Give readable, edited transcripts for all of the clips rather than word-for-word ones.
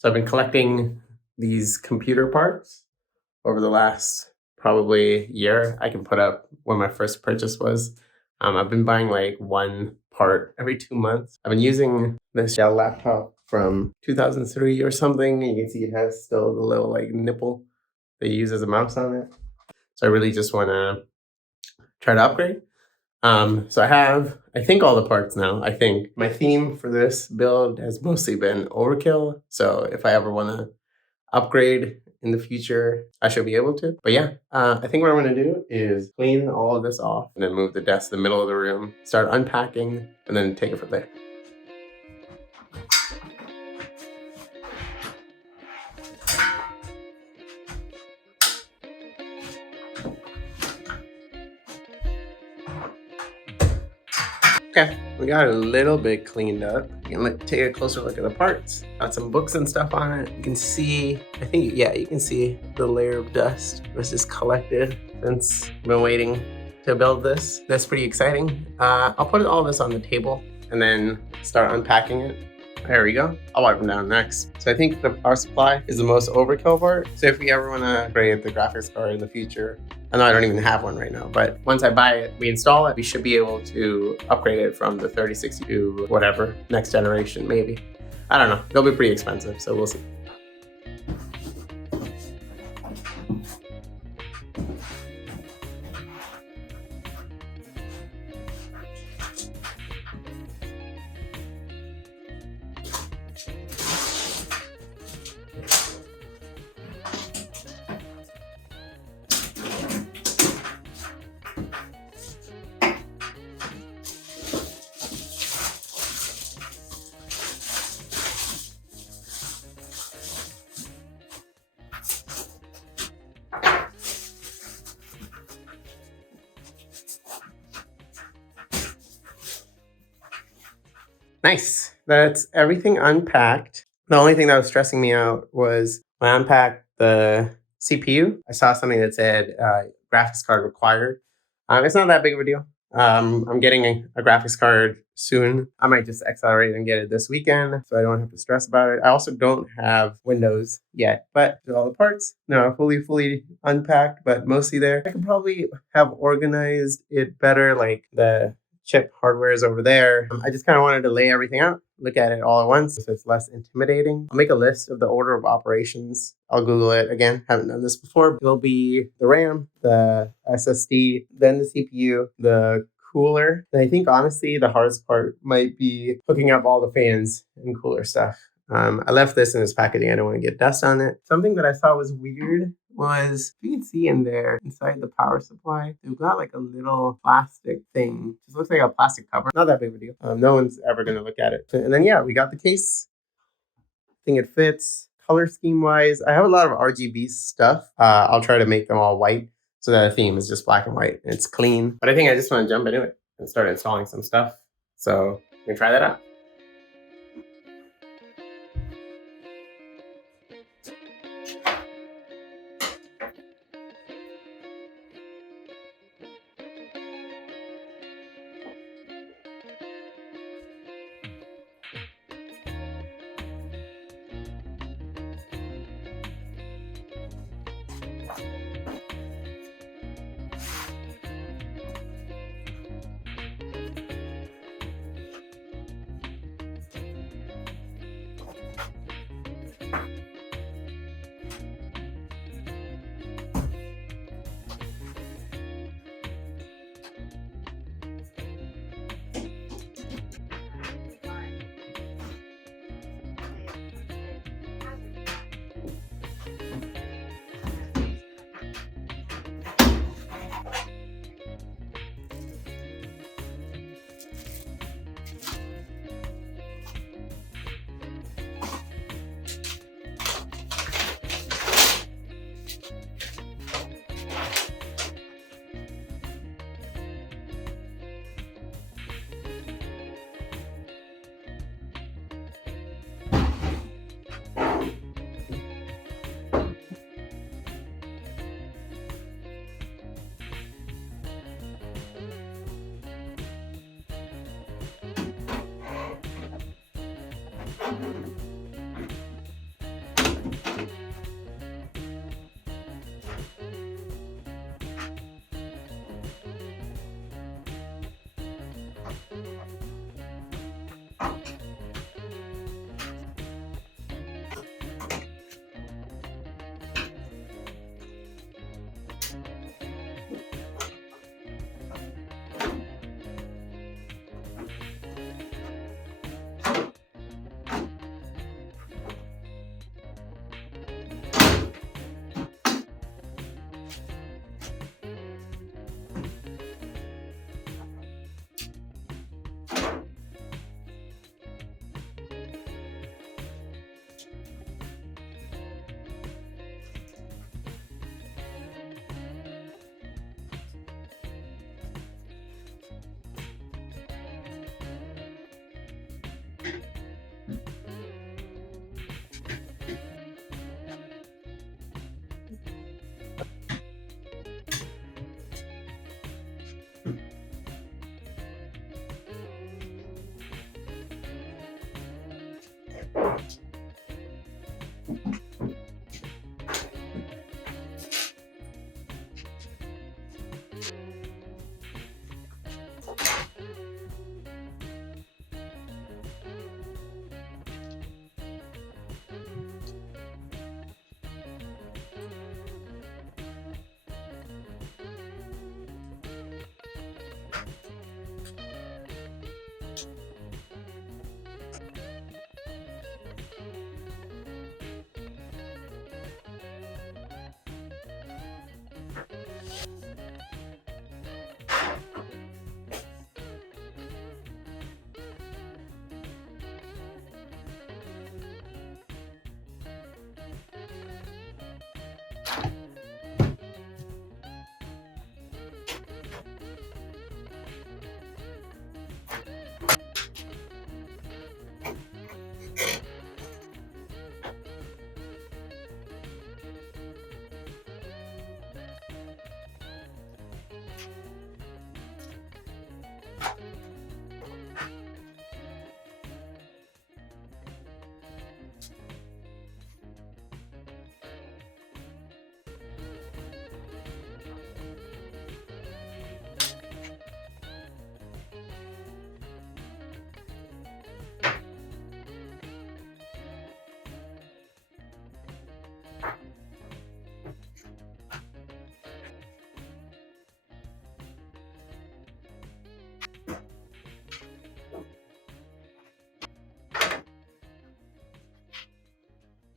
So I've been collecting these computer parts over the last probably year. I can put up when my first purchase was. I've been buying like one part every 2 months. I've been using this Dell laptop from 2003 or something. You can see it has still the little like nipple that you use as a mouse on it. So I really just want to try to upgrade. So I have, I think, all the parts now. I think my theme for this build has mostly been overkill. So if I ever want to upgrade in the future, I should be able to. But yeah, I think what I'm going to do is clean all of this off and then move the desk to the middle of the room, start unpacking, and then take it from there. Okay, we got it a little bit cleaned up. You can take a closer look at the parts. Got some books and stuff on it. You can see, I think, yeah, you can see the layer of dust was just collected since I've been waiting to build this. That's pretty exciting. I'll put all this on the table and then start unpacking it. There we go. I'll wipe them down next. So I think the power supply is the most overkill part. So if we ever want to upgrade the graphics card in the future, I know I don't even have one right now, but once I buy it, we install it, we should be able to upgrade it from the 3060 to whatever, next generation maybe. I don't know. They'll be pretty expensive, so we'll see. Nice. That's everything unpacked. The only thing that was stressing me out was when I unpacked the CPU, I saw something that said graphics card required. It's not that big of a deal. I'm getting a graphics card soon. I might just accelerate and get it this weekend so I don't have to stress about it. I also don't have Windows yet, but all the parts, no, fully unpacked, but mostly there. I could probably have organized it better, like the chip hardware is over there. I just kind of wanted to lay everything out, look at it all at once so it's less intimidating. I'll make a list of the order of operations. I'll Google it again. Haven't done this before. It'll be the RAM, the SSD, then the CPU, the cooler. And I think honestly the hardest part might be hooking up all the fans and cooler stuff. I left this in this packaging. I don't want to get dust on it. Something that I thought was weird was, you can see in there, inside the power supply, they've got like a little plastic thing. Just looks like a plastic cover. Not that big of a deal. No one's ever going to look at it. And then, yeah, we got the case. I think it fits. Color scheme wise, I have a lot of RGB stuff. I'll try to make them all white so that the theme is just black and white. And it's clean. But I think I just want to jump into it and start installing some stuff. So we can try that out.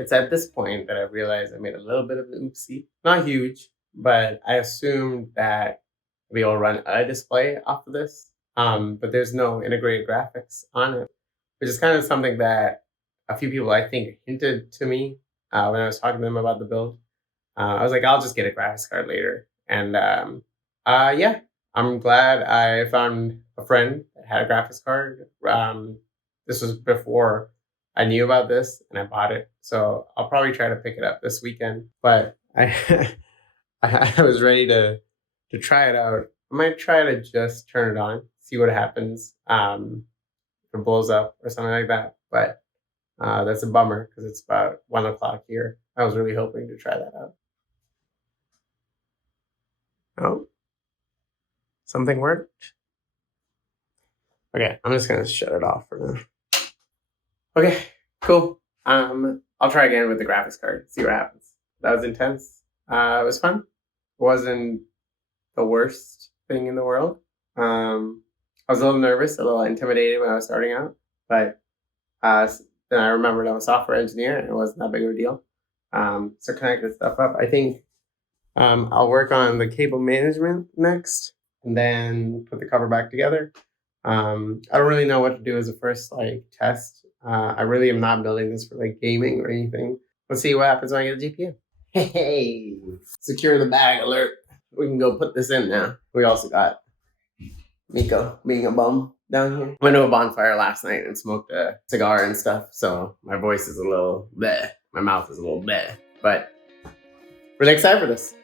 It's at this point that I realized I made a little bit of an oopsie. Not huge, but I assumed that we'll run a display off of this. But there's no integrated graphics on it, which is kind of something that a few people I think hinted to me when I was talking to them about the build. I was like, I'll just get a graphics card later. And yeah, I'm glad I found a friend that had a graphics card. This was before I knew about this and I bought it. So I'll probably try to pick it up this weekend. But I I was ready to try it out. I might try to just turn it on, see what happens. If it blows up or something like that. But that's a bummer because it's about 1 o'clock here. I was really hoping to try that out. Oh, something worked. Okay, I'm just gonna shut it off for now. Okay, cool. I'll try again with the graphics card, see what happens. That was intense. It was fun. It wasn't the worst thing in the world. I was a little nervous, a little intimidated when I was starting out, but then I remembered I'm a software engineer and it wasn't that big of a deal. So connect this stuff up. I think I'll work on the cable management next and then put the cover back together. I don't really know what to do as a first test. I really am not building this for gaming or anything. Let's see what happens when I get a GPU. Hey, secure the bag alert. We can go put this in now. We also got Miko being a bum down here. Went to a bonfire last night and smoked a cigar and stuff, so my voice is a little bleh. My mouth is a little bleh. But really excited for this.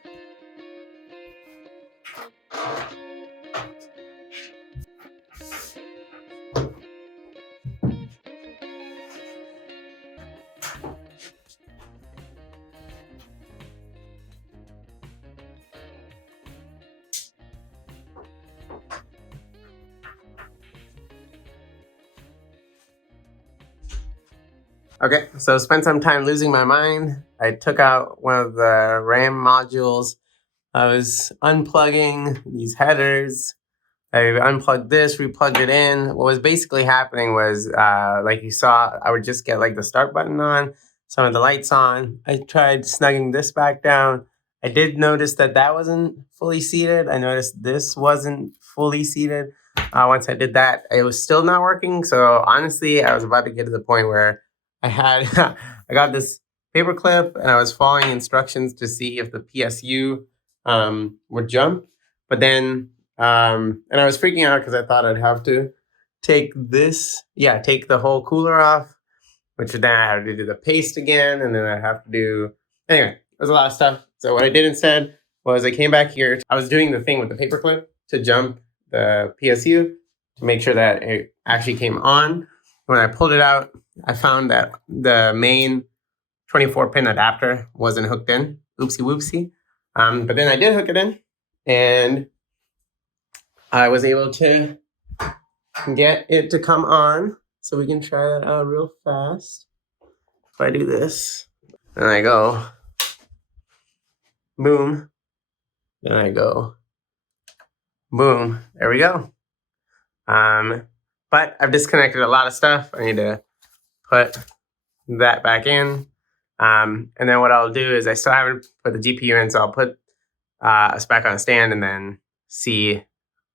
Okay, so spent some time losing my mind. I took out one of the RAM modules. I was unplugging these headers. I unplugged this, replugged it in. What was basically happening was, like you saw, I would just get like the start button on, some of the lights on. I tried snugging this back down. I did notice that that wasn't fully seated. I noticed this wasn't fully seated. Once I did that, it was still not working. So honestly, I was about to get to the point where I had, I got this paper clip and I was following instructions to see if the PSU would jump. But then, and I was freaking out because I thought I'd have to take the whole cooler off, which then I had to do the paste again, and then I'd have to do, anyway, there's a lot of stuff. So what I did instead was I came back here. I was doing the thing with the paperclip to jump the PSU to make sure that it actually came on. When I pulled it out, I found that the main 24-pin adapter wasn't hooked in. Oopsie whoopsie. But then I did hook it in, and I was able to get it to come on. So we can try that out real fast. If I do this, then I go, boom. Then I go, boom. There we go. But I've disconnected a lot of stuff. I need to put that back in. And then what I'll do is I still haven't put the GPU in, so I'll put us back on a stand and then see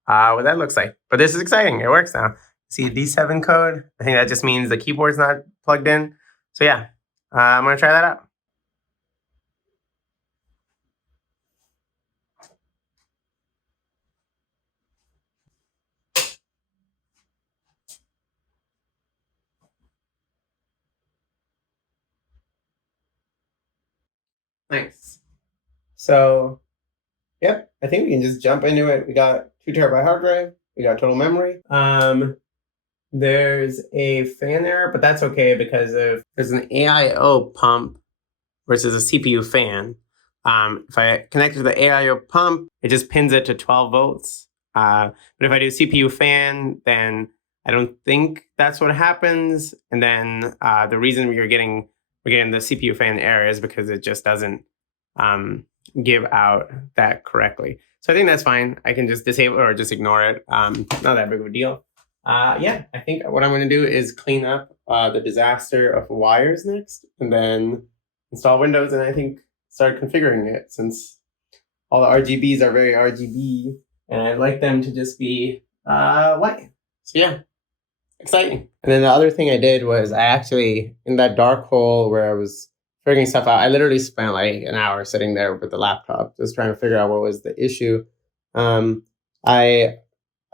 what that looks like. But this is exciting. It works now. See D7 code. I think that just means the keyboard's not plugged in. So yeah, I'm going to try that out. Nice. So, yep, I think we can just jump into it. We got 2 terabyte hard drive. We got total memory. There's a fan error, but that's okay because there's an AIO pump versus a CPU fan. If I connect it to the AIO pump, it just pins it to 12 volts. But if I do CPU fan, then I don't think that's what happens. And then the reason we're getting the CPU fan error is because it just doesn't give out that correctly. So I think that's fine. I can just disable or just ignore it. Not that big of a deal. Yeah, I think what I'm going to do is clean up the disaster of wires next, and then install Windows, and I think start configuring it, since all the RGBs are very RGB, and I'd like them to just be white. So yeah, exciting. And then the other thing I did was I actually, in that dark hole where I was figuring stuff out, I literally spent like an hour sitting there with the laptop just trying to figure out what was the issue. I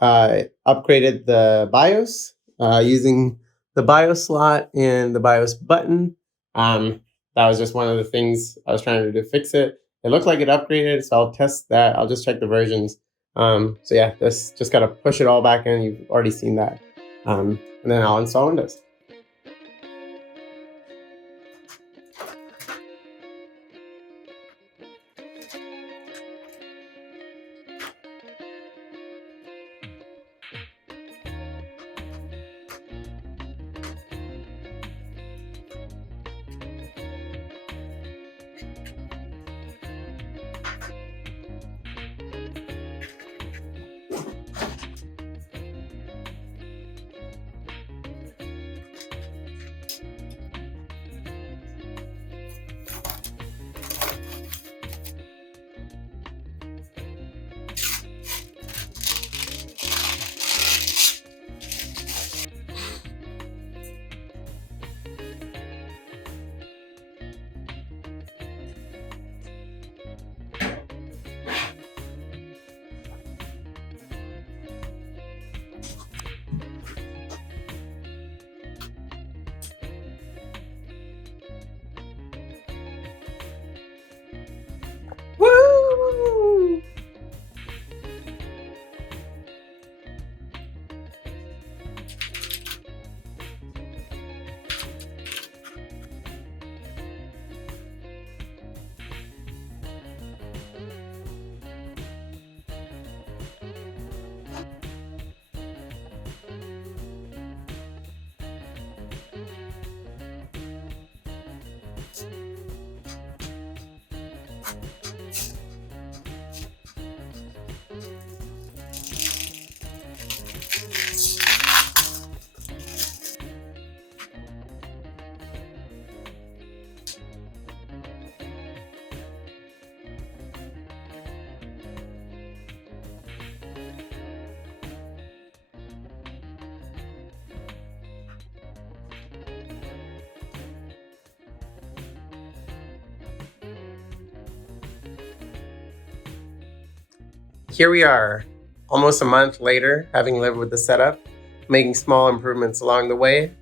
upgraded the BIOS using the BIOS slot and the BIOS button. That was just one of the things I was trying to do to fix it. It looked like it upgraded, so I'll test that. I'll just check the versions. So yeah, this just got to push it all back in. You've already seen that. And then I'll install Windows. here we are, almost a month later, having lived with the setup, making small improvements along the way.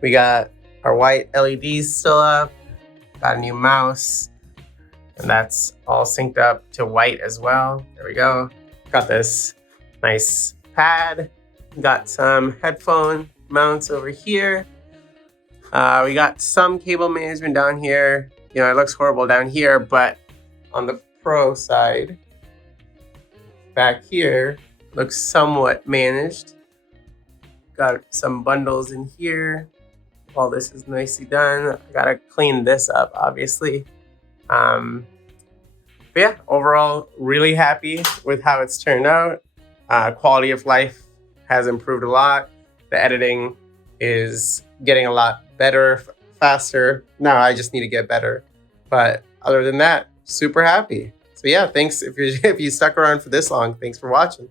We got our white LEDs still up, got a new mouse, and that's all synced up to white as well. There we go. Got this nice pad, got some headphone mounts over here. We got some cable management down here. You know, it looks horrible down here, but on the Pro side, back here, looks somewhat managed. Got some bundles in here. All this is nicely done. I gotta clean this up, obviously. But yeah, overall, really happy with how it's turned out. Quality of life has improved a lot. The editing is getting a lot better, faster. Now I just need to get better. But other than that, super happy. So yeah, thanks if you stuck around for this long. Thanks for watching.